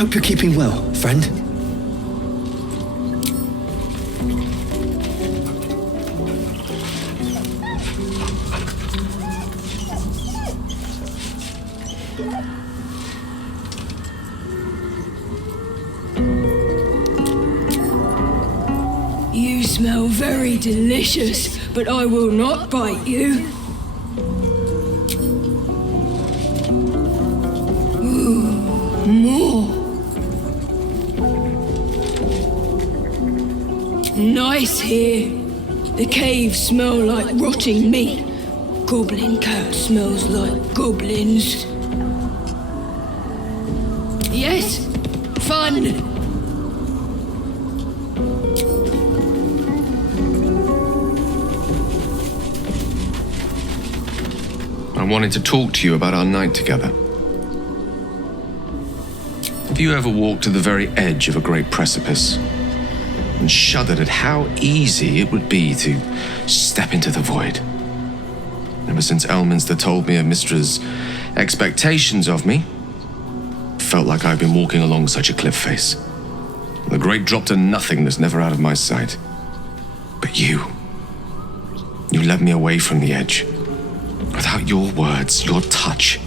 Hope you're keeping well, friend. You smell very delicious, but I will not bite you. Ooh, more. Nice here. The caves smell like rotting meat. Goblin cat smells like goblins. Yes, fun. I wanted to talk to you about our night together. Have you ever walked to the very edge of a great precipice and shuddered at how easy it would be to step into the void? Ever since Elminster told me of Mistra's expectations of me, it felt like I've been walking along such a cliff face. The great drop to nothingness, never out of my sight. But you led me away from the edge. Without your words, your touch,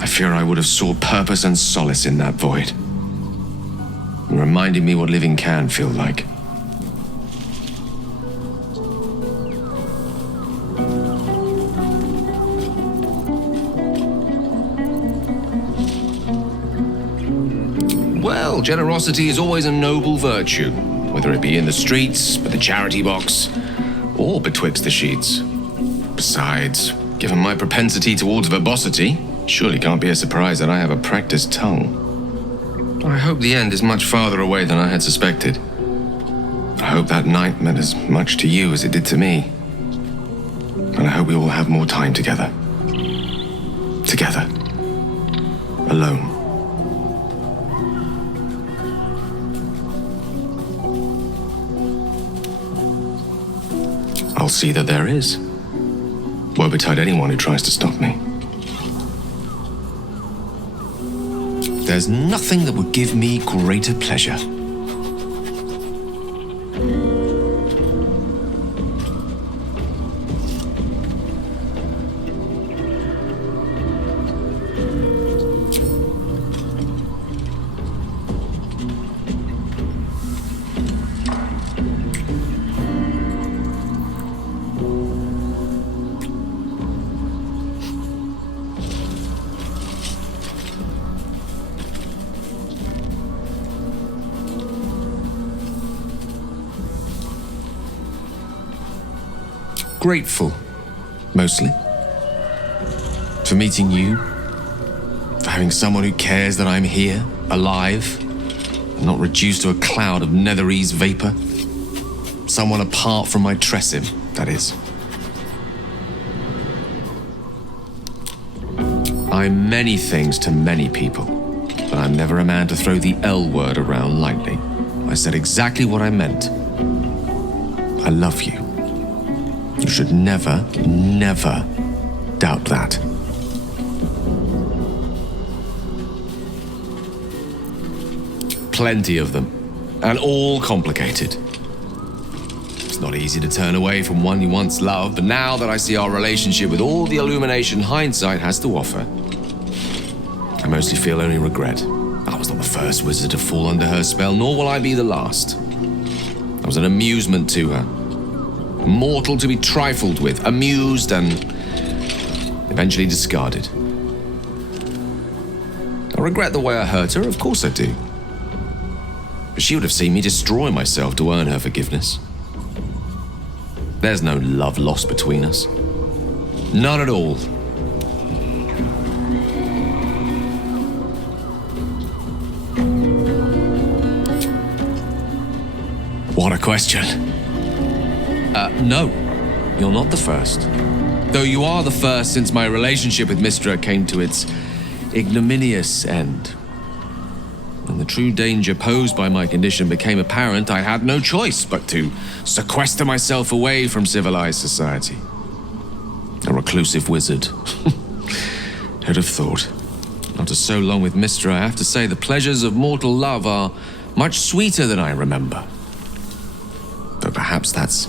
I fear I would have sought purpose and solace in that void. You reminded me what living can feel like. Well, generosity is always a noble virtue, whether it be in the streets, by the charity box, or betwixt the sheets. Besides, given my propensity towards verbosity, surely can't be a surprise that I have a practiced tongue. I hope the end is much farther away than I had suspected. I hope that night meant as much to you as it did to me. And I hope we will have more time together. Together. Alone. I'll see that there is. Woe betide anyone who tries to stop me. There's nothing that would give me greater pleasure. Grateful, mostly. For meeting you. For having someone who cares that I'm here, alive, and not reduced to a cloud of netherese vapor. Someone apart from my Tressim, that is. I'm many things to many people, but I'm never a man to throw the L word around lightly. I said exactly what I meant. I love you. You should never, never doubt that. Plenty of them, and all complicated. It's not easy to turn away from one you once loved, but now that I see our relationship with all the illumination hindsight has to offer, I mostly feel only regret. I was not the first wizard to fall under her spell, nor will I be the last. I was an amusement to her. Mortal to be trifled with, amused and eventually discarded. I regret the way I hurt her, of course I do. But she would have seen me destroy myself to earn her forgiveness. There's no love lost between us. None at all. What a question. No, you're not the first. Though you are the first since my relationship with Mystra came to its ignominious end. When the true danger posed by my condition became apparent, I had no choice but to sequester myself away from civilized society. A reclusive wizard. Who'd have thought? After so long with Mistra, I have to say the pleasures of mortal love are much sweeter than I remember. But perhaps that's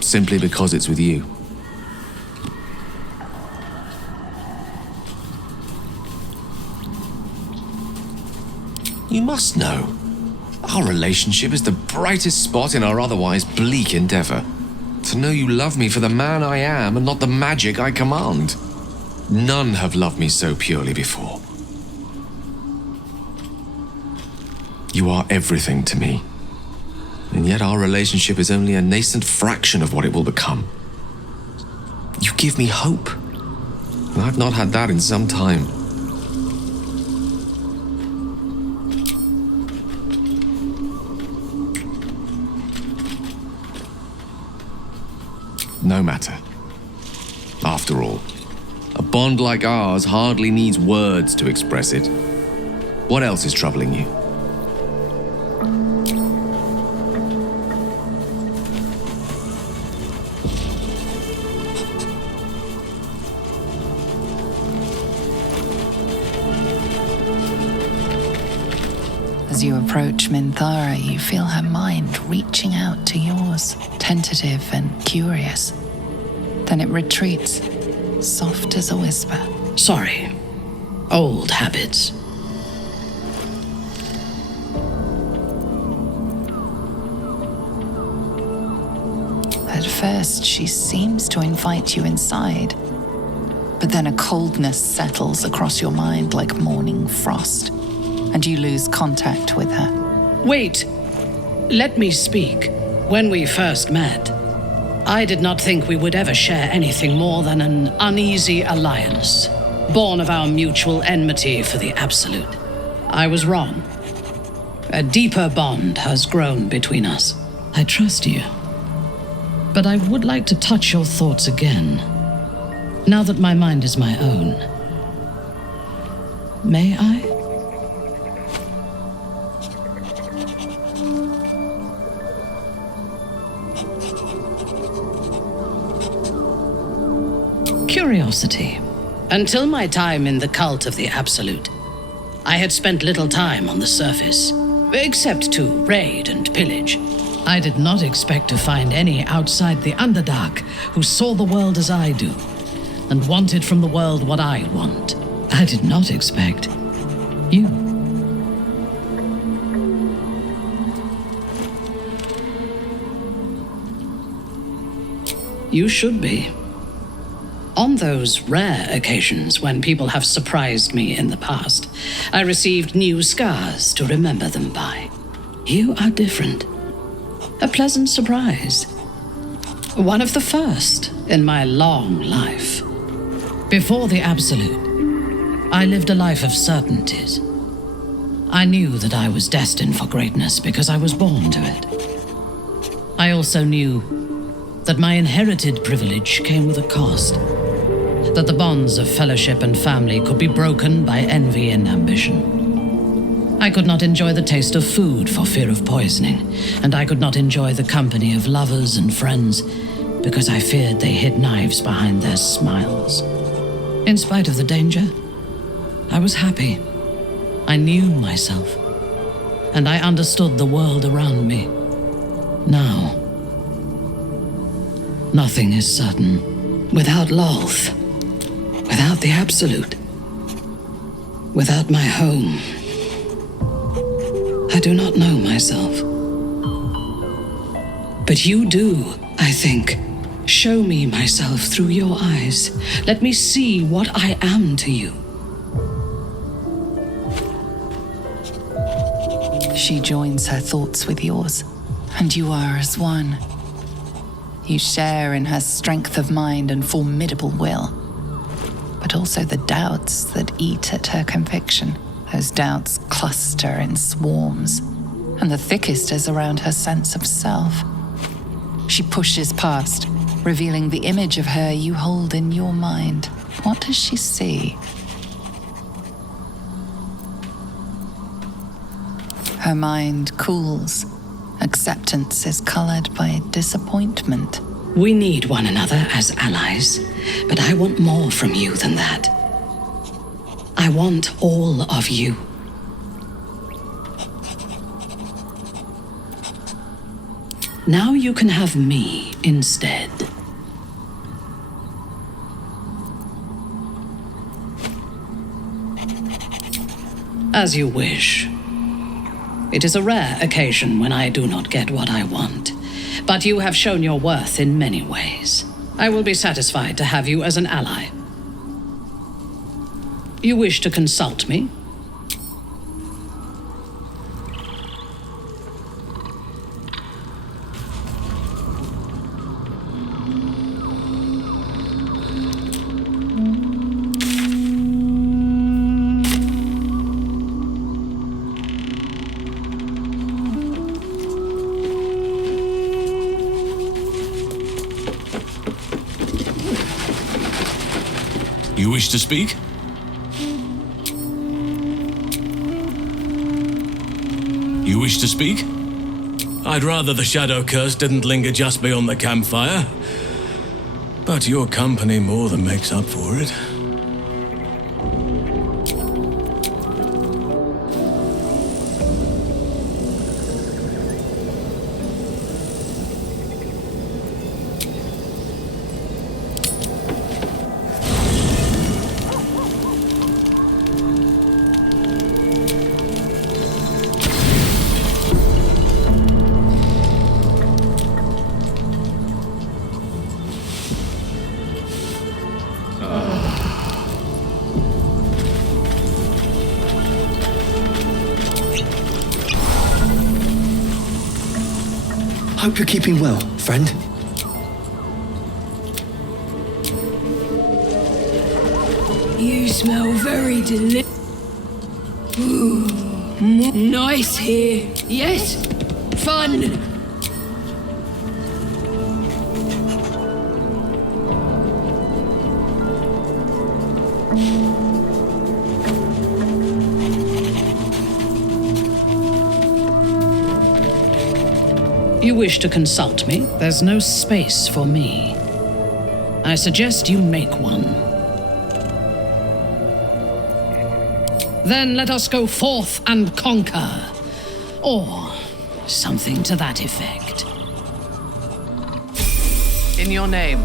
simply because it's with you. You must know, our relationship is the brightest spot in our otherwise bleak endeavor. To know you love me for the man I am and not the magic I command. None have loved me so purely before. You are everything to me. And yet our relationship is only a nascent fraction of what it will become. You give me hope. And I've not had that in some time. No matter. After all, a bond like ours hardly needs words to express it. What else is troubling you? As you approach Minthara, you feel her mind reaching out to yours, tentative and curious. Then it retreats, soft as a whisper. Sorry. Old habits. At first, she seems to invite you inside, but then a coldness settles across your mind like morning frost, and you lose contact with her. Wait. Let me speak. When we first met, I did not think we would ever share anything more than an uneasy alliance, born of our mutual enmity for the Absolute. I was wrong. A deeper bond has grown between us. I trust you. But I would like to touch your thoughts again, now that my mind is my own. May I? Curiosity. Until my time in the cult of the Absolute, I had spent little time on the surface, except to raid and pillage. I did not expect to find any outside the Underdark who saw the world as I do, and wanted from the world what I want. I did not expect you. You should be. On those rare occasions when people have surprised me in the past, I received new scars to remember them by. You are different. A pleasant surprise. One of the first in my long life. Before the Absolute, I lived a life of certainties. I knew that I was destined for greatness because I was born to it. I also knew that my inherited privilege came with a cost. That the bonds of fellowship and family could be broken by envy and ambition. I could not enjoy the taste of food for fear of poisoning, and I could not enjoy the company of lovers and friends because I feared they hid knives behind their smiles. In spite of the danger, I was happy. I knew myself, and I understood the world around me. Now, nothing is certain. Without Lolth, without the Absolute, without my home, I do not know myself. But you do, I think. Show me myself through your eyes. Let me see what I am to you. She joins her thoughts with yours, and you are as one. You share in her strength of mind and formidable will, but also the doubts that eat at her conviction. Those doubts cluster in swarms, and the thickest is around her sense of self. She pushes past, revealing the image of her you hold in your mind. What does she see? Her mind cools. Acceptance is colored by disappointment. We need one another as allies, but I want more from you than that. I want all of you. Now you can have me instead. As you wish. It is a rare occasion when I do not get what I want, but you have shown your worth in many ways. I will be satisfied to have you as an ally. You wish to consult me? You wish to speak? You wish to speak? I'd rather the shadow curse didn't linger just beyond the campfire. But your company more than makes up for it. Hope you're keeping well, friend. You smell very nice here. Yes? Fun. You wish to consult me? There's no space for me. I suggest you make one. Then let us go forth and conquer. Or something to that effect. In your name.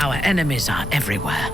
Our enemies are everywhere.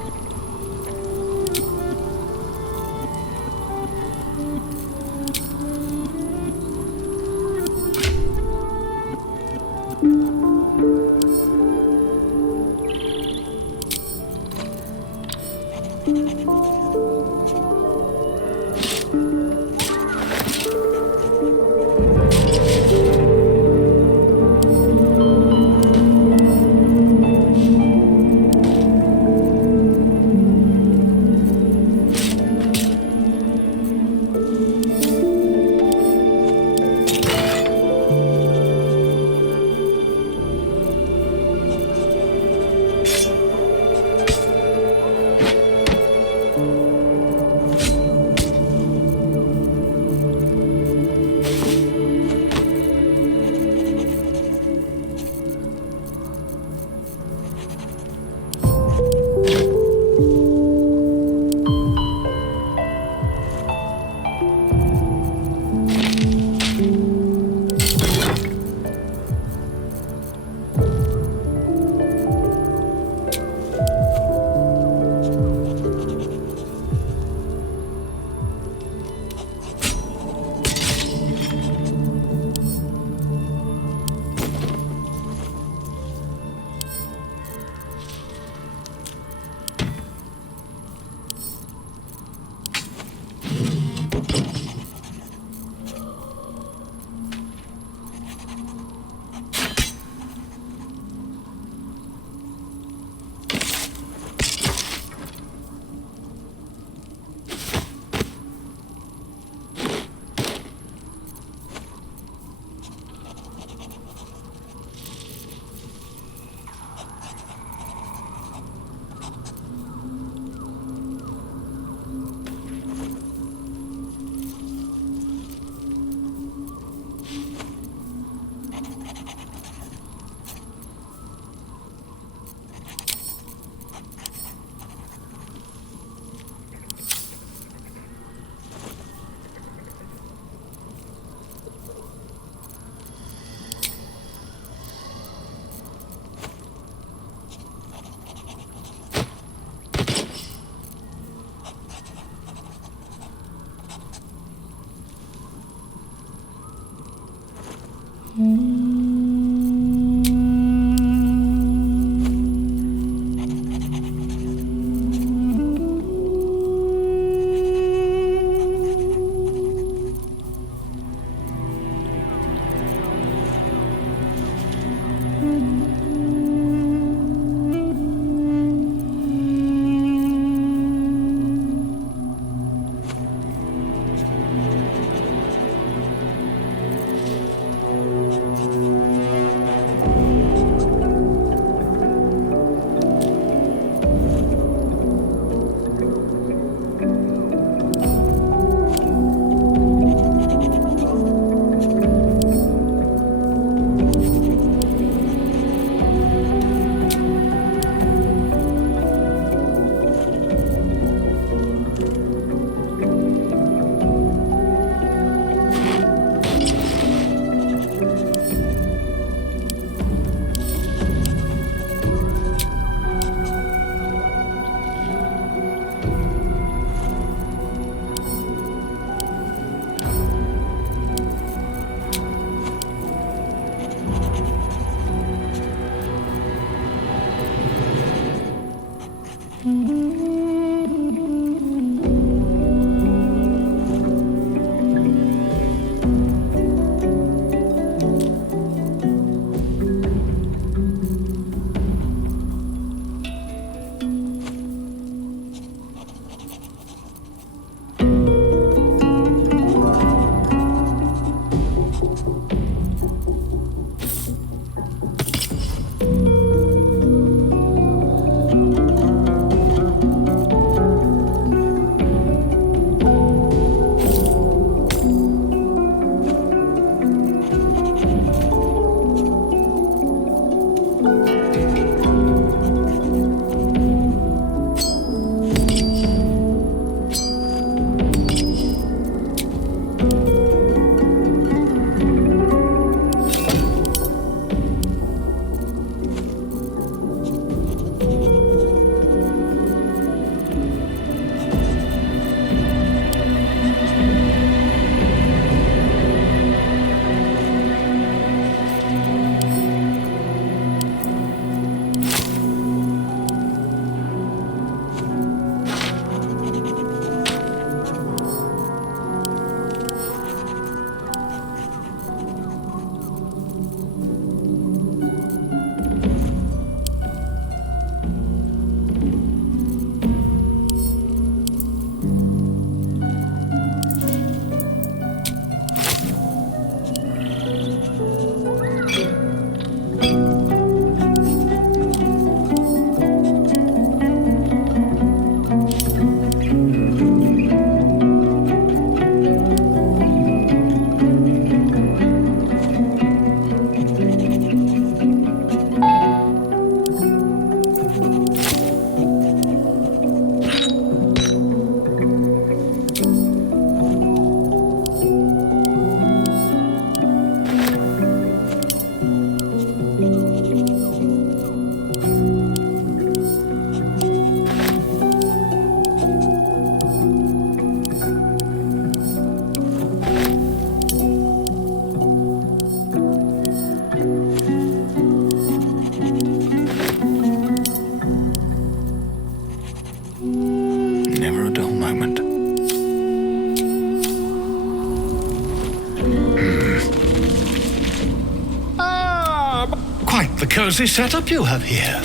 Cozy setup you have here.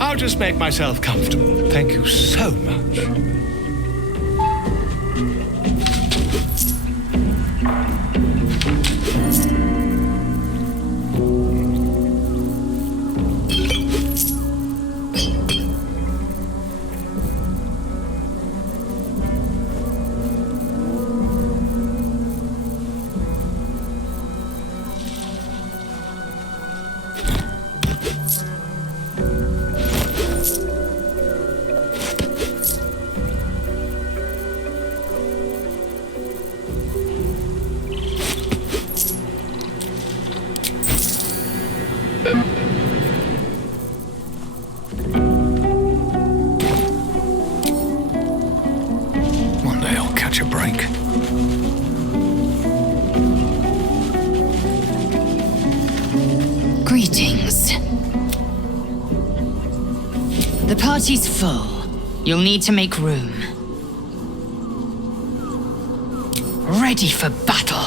I'll just make myself comfortable. Thank you so much. Greetings. The party's full. You'll need to make room. Ready for battle.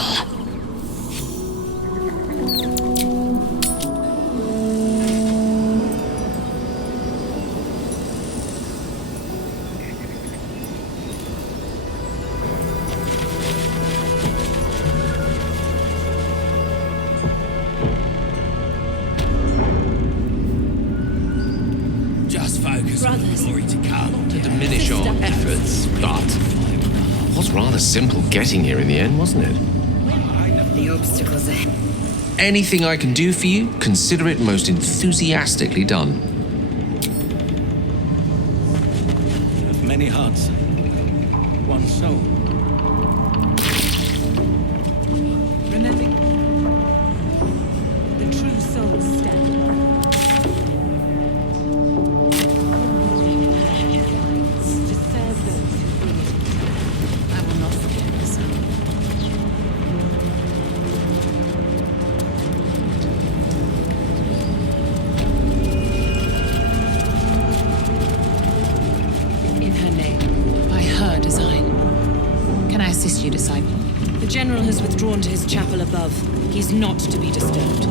Just focus on the glory to come. To diminish our efforts, but it was rather simple getting here in the end, wasn't it? The obstacles ahead. Anything I can do for you, consider it most enthusiastically done. Have many hearts, one soul. Remember, the true souls stand alone. To serve those who need it. I will not forget this. In her name. By her design. Can I assist you, disciple? The General has withdrawn to his chapel above. He's not to be disturbed.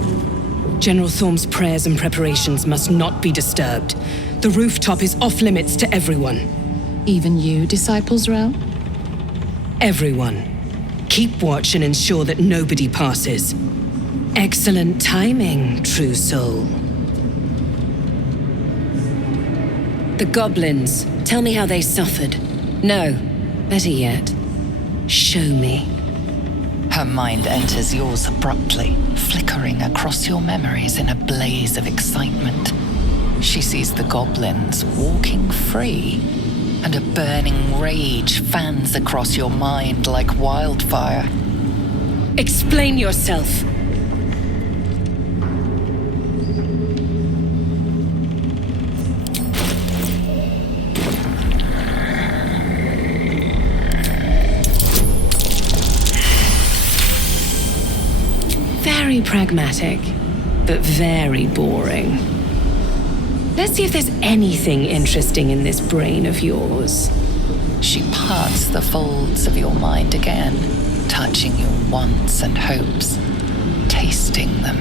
General Thorm's prayers and preparations must not be disturbed. The rooftop is off limits to everyone. Even you, disciples, Rel? Everyone. Keep watch and ensure that nobody passes. Excellent timing, true soul. The goblins. Tell me how they suffered. No, better yet, show me. Her mind enters yours abruptly, flickering across your memories in a blaze of excitement. She sees the goblins walking free, and a burning rage fans across your mind like wildfire. Explain yourself. Very pragmatic, but very boring. Let's see if there's anything interesting in this brain of yours. She parts the folds of your mind again, touching your wants and hopes, tasting them.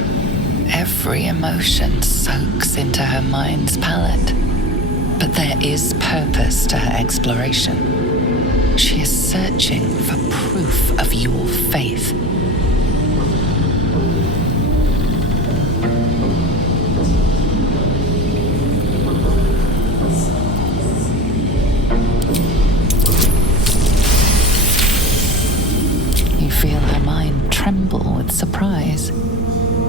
Every emotion soaks into her mind's palette. But there is purpose to her exploration. She is searching for proof of your faith. Feel her mind tremble with surprise.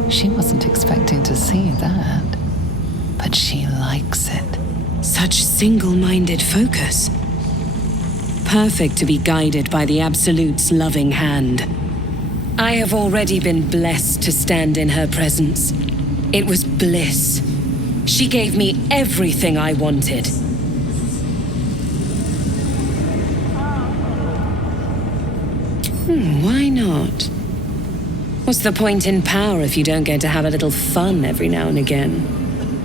She wasn't expecting to see that, but she likes it. Such single-minded focus. Perfect to be guided by the Absolute's loving hand. I have already been blessed to stand in her presence. It was bliss. She gave me everything I wanted. Why not? What's the point in power if you don't get to have a little fun every now and again?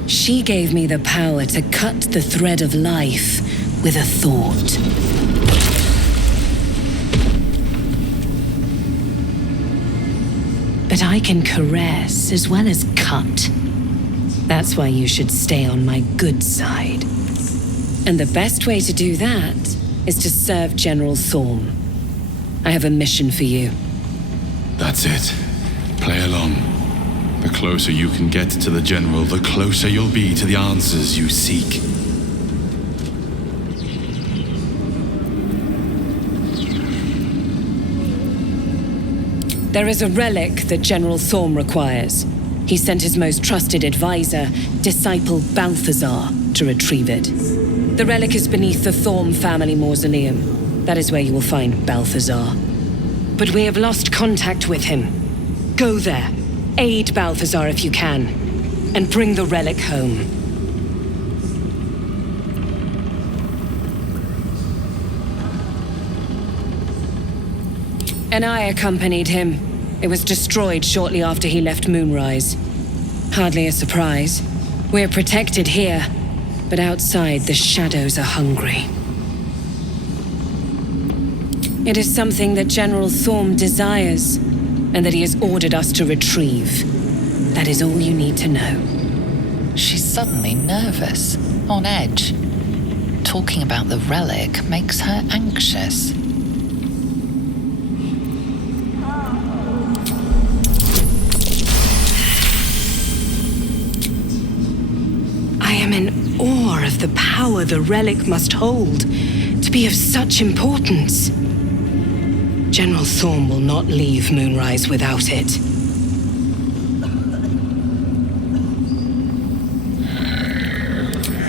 She gave me the power to cut the thread of life with a thought. But I can caress as well as cut. That's why you should stay on my good side. And the best way to do that is to serve General Thorm. I have a mission for you. That's it. Play along. The closer you can get to the General, the closer you'll be to the answers you seek. There is a relic that General Thorm requires. He sent his most trusted advisor, disciple Balthazar, to retrieve it. The relic is beneath the Thorm family mausoleum. That is where you will find Balthazar. But we have lost contact with him. Go there, aid Balthazar if you can, and bring the relic home. And I accompanied him. It was destroyed shortly after he left Moonrise. Hardly a surprise. We're protected here, but outside the shadows are hungry. It is something that General Thorm desires, and that he has ordered us to retrieve. That is all you need to know. She's suddenly nervous, on edge. Talking about the relic makes her anxious. I am in awe of the power the relic must hold to be of such importance. General Thorm will not leave Moonrise without it.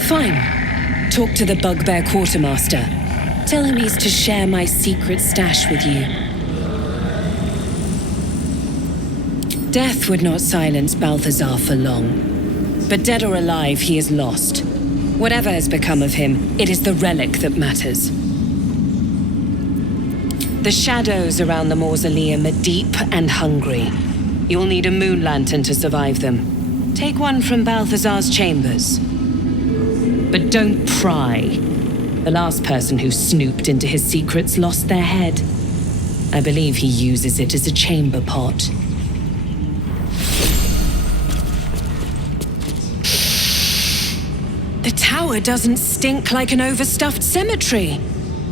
Fine. Talk to the Bugbear Quartermaster. Tell him he's to share my secret stash with you. Death would not silence Balthazar for long. But dead or alive, he is lost. Whatever has become of him, it is the relic that matters. The shadows around the mausoleum are deep and hungry. You'll need a moon lantern to survive them. Take one from Balthazar's chambers. But don't pry. The last person who snooped into his secrets lost their head. I believe he uses it as a chamber pot. The tower doesn't stink like an overstuffed cemetery.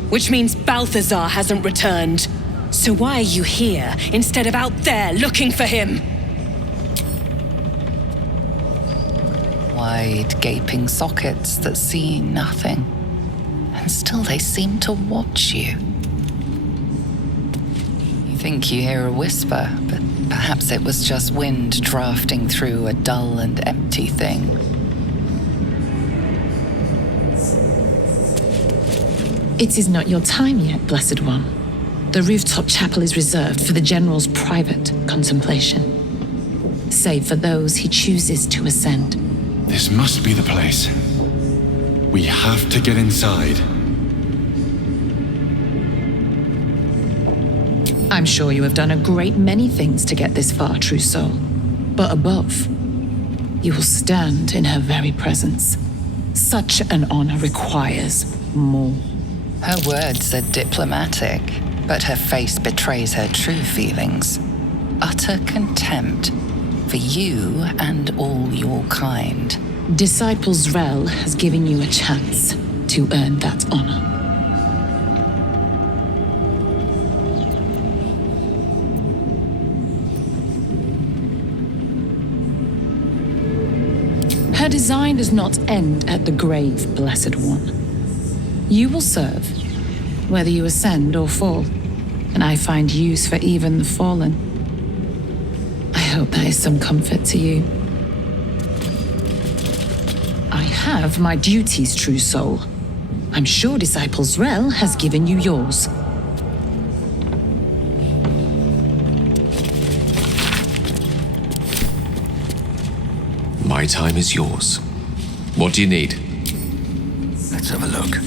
Which means Balthazar hasn't returned. So why are you here instead of out there looking for him? Wide, gaping sockets that see nothing. And still they seem to watch you. You think you hear a whisper, but perhaps it was just wind drafting through a dull and empty thing. It is not your time yet, Blessed One. The rooftop chapel is reserved for the General's private contemplation, save for those he chooses to ascend. This must be the place. We have to get inside. I'm sure you have done a great many things to get this far, true soul. But above, you will stand in her very presence. Such an honor requires more. Her words are diplomatic, but her face betrays her true feelings. Utter contempt for you and all your kind. Disciple Zrel has given you a chance to earn that honor. Her design does not end at the grave, Blessed One. You will serve, whether you ascend or fall, and I find use for even the fallen. I hope that is some comfort to you. I have my duties, true soul. I'm sure Disciple Zrel has given you yours. My time is yours. What do you need? Let's have a look.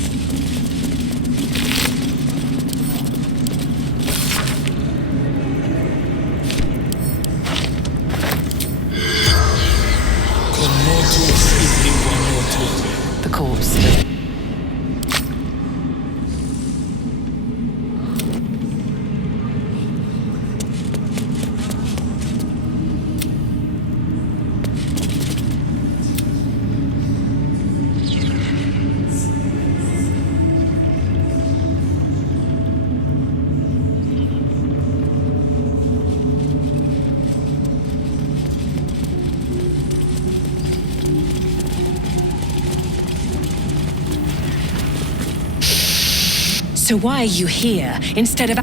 The corpse. So why are you here instead of...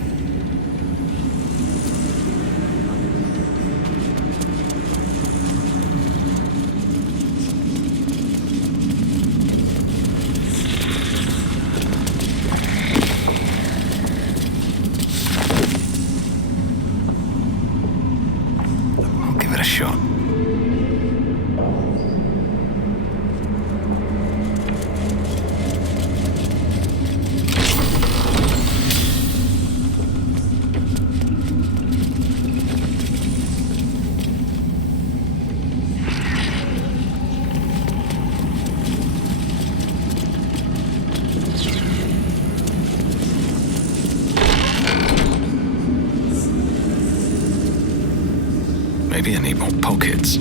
I'll give it a shot. Maybe I need more pockets.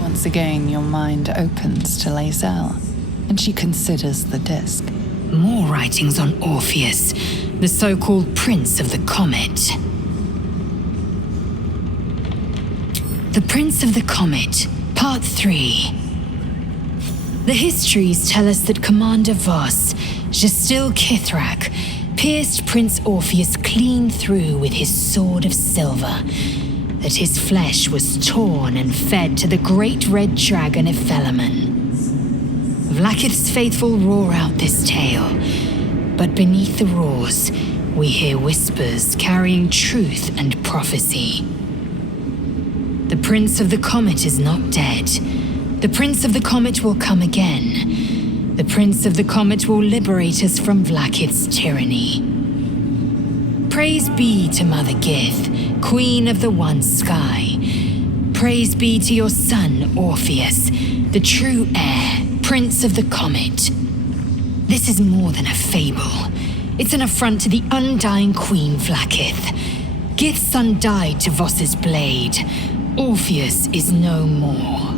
Once again, your mind opens to Lae'zel, and she considers the disc. More writings on Orpheus, the so-called Prince of the Comet. The Prince of the Comet, Part 3. The histories tell us that Commander Voss, Gestil Kithrak, pierced Prince Orpheus clean through with his sword of silver, that his flesh was torn and fed to the great red dragon Ephelemon. Vlaakith's faithful roar out this tale, but beneath the roars, we hear whispers carrying truth and prophecy. The Prince of the Comet is not dead. The Prince of the Comet will come again. The Prince of the Comet will liberate us from Vlaakith's tyranny. Praise be to Mother Gith, Queen of the One Sky. Praise be to your son, Orpheus, the true heir, Prince of the Comet. This is more than a fable. It's an affront to the undying Queen Vlaakith. Gith's son died to Voss's blade. Orpheus is no more.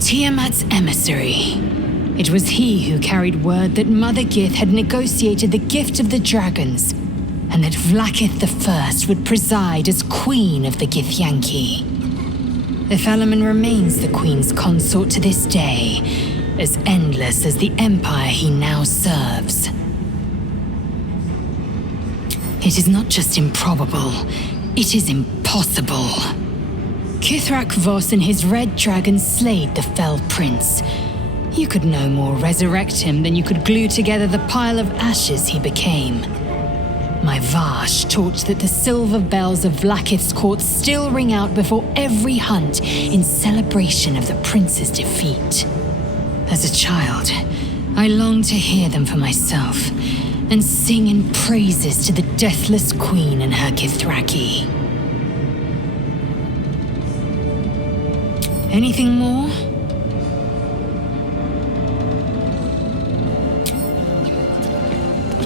Tiamat's emissary. It was he who carried word that Mother Gith had negotiated the gift of the dragons, and that Vlaakith I would preside as Queen of the Githyanki. Ephelemon remains the Queen's consort to this day, as endless as the empire he now serves. It is not just improbable, it is impossible. Kithrak Voss and his red dragon slayed the fell prince. You could no more resurrect him than you could glue together the pile of ashes he became. My Vash taught that the silver bells of Vlaakith's court still ring out before every hunt in celebration of the prince's defeat. As a child, I longed to hear them for myself and sing in praises to the deathless queen and her Githraki. Anything more?